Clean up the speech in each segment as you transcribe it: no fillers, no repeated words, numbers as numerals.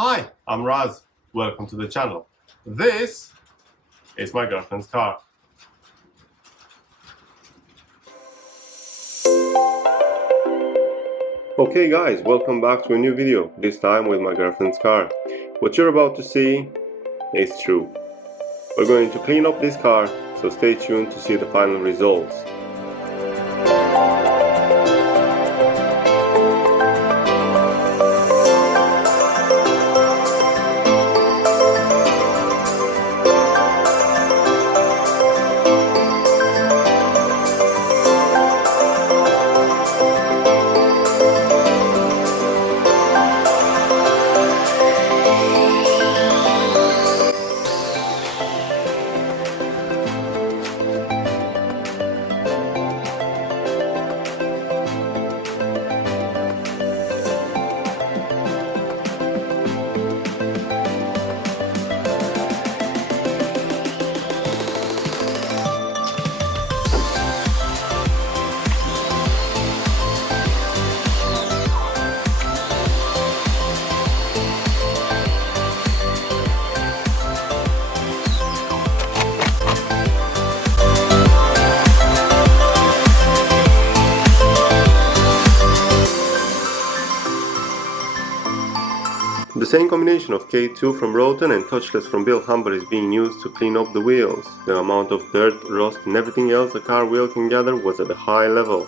Hi, I'm Raz. Welcome to the channel. This is my girlfriend's car. Okay guys, welcome back to a new video, this time with my girlfriend's car. What you're about to see is true. We're going to clean up this car, so stay tuned to see the final results. The same combination of K2 from Roten and Touchless from Bill Humber is being used to clean up the wheels. The amount of dirt, rust and everything else a car wheel can gather was at a high level.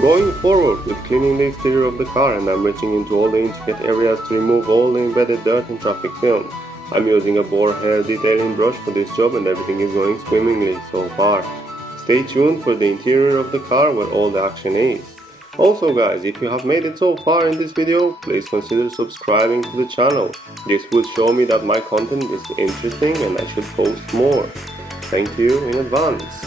Going forward with cleaning the exterior of the car, and I'm reaching into all the intricate areas to remove all the embedded dirt and traffic film. I'm using a boar hair detailing brush for this job and everything is going swimmingly so far. Stay tuned for the interior of the car where all the action is. Also guys, if you have made it so far in this video, please consider subscribing to the channel. This will show me that my content is interesting and I should post more. Thank you in advance.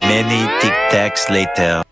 Many tic-tacs later.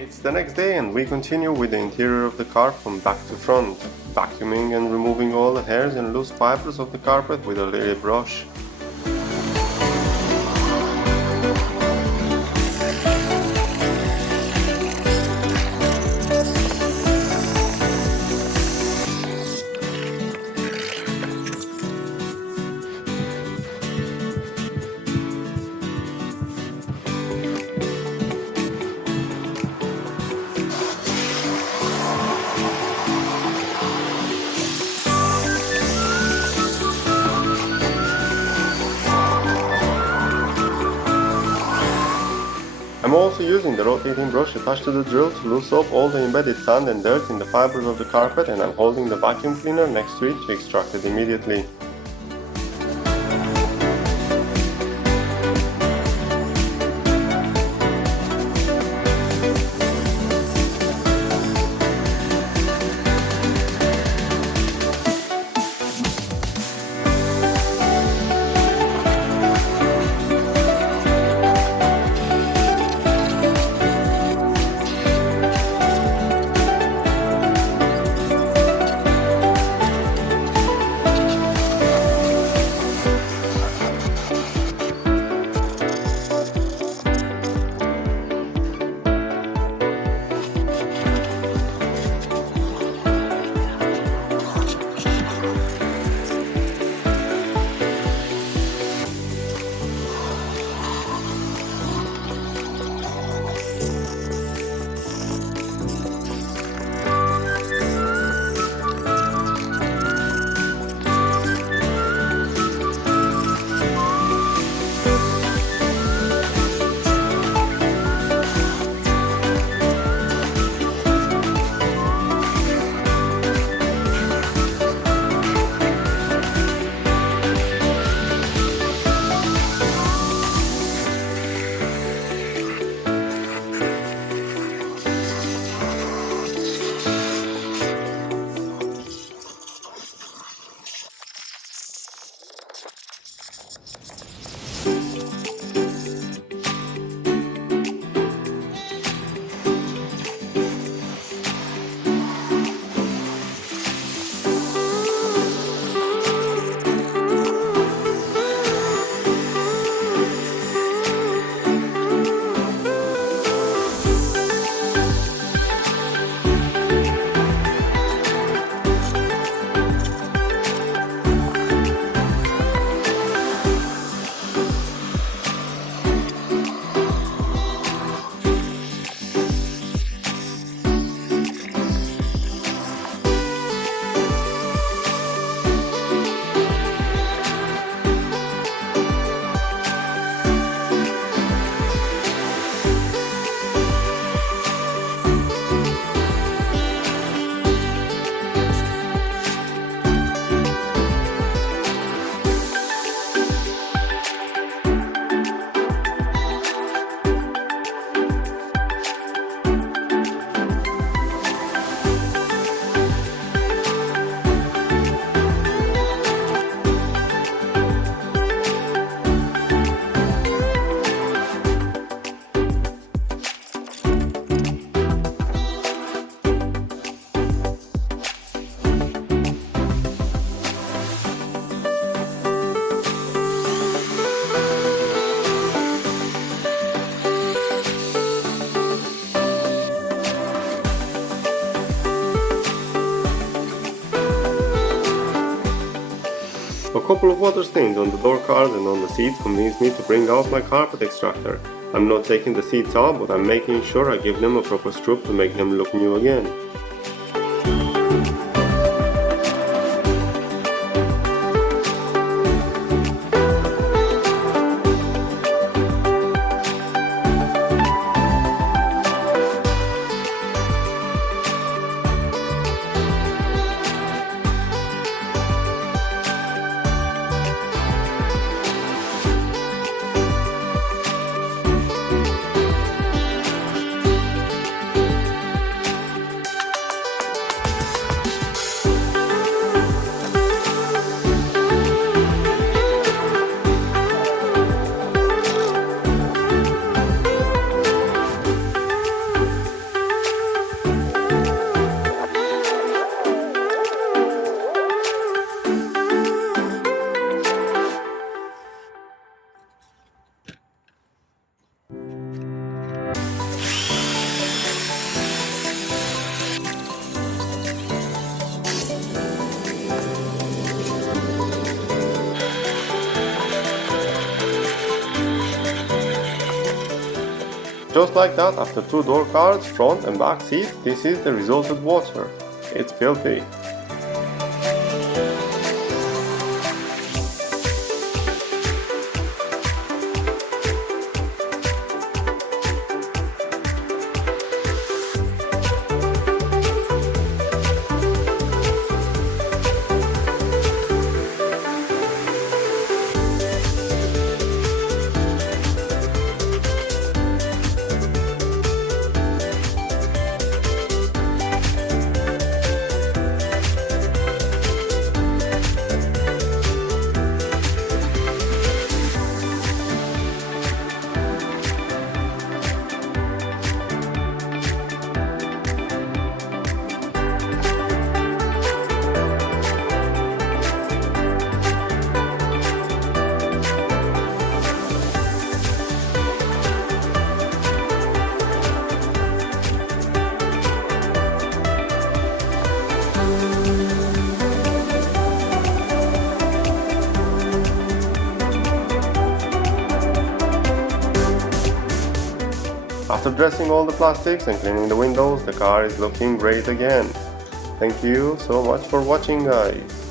It's the next day and we continue with the interior of the car from back to front, vacuuming and removing all the hairs and loose fibers of the carpet with a lily brush. I'm also using the rotating brush attached to the drill to loosen up all the embedded sand and dirt in the fibers of the carpet, and I'm holding the vacuum cleaner next to it to extract it immediately. couple of water stains on the door cards and on the seats convinced me to bring out my carpet extractor. I'm not taking the seats out, but I'm making sure I give them a proper scrub to make them look new again. Just like that, after 2 door cards, front and back seats, this is the resulted water. It's filthy. After dressing all the plastics and cleaning the windows, the car is looking great again. Thank you so much for watching, guys.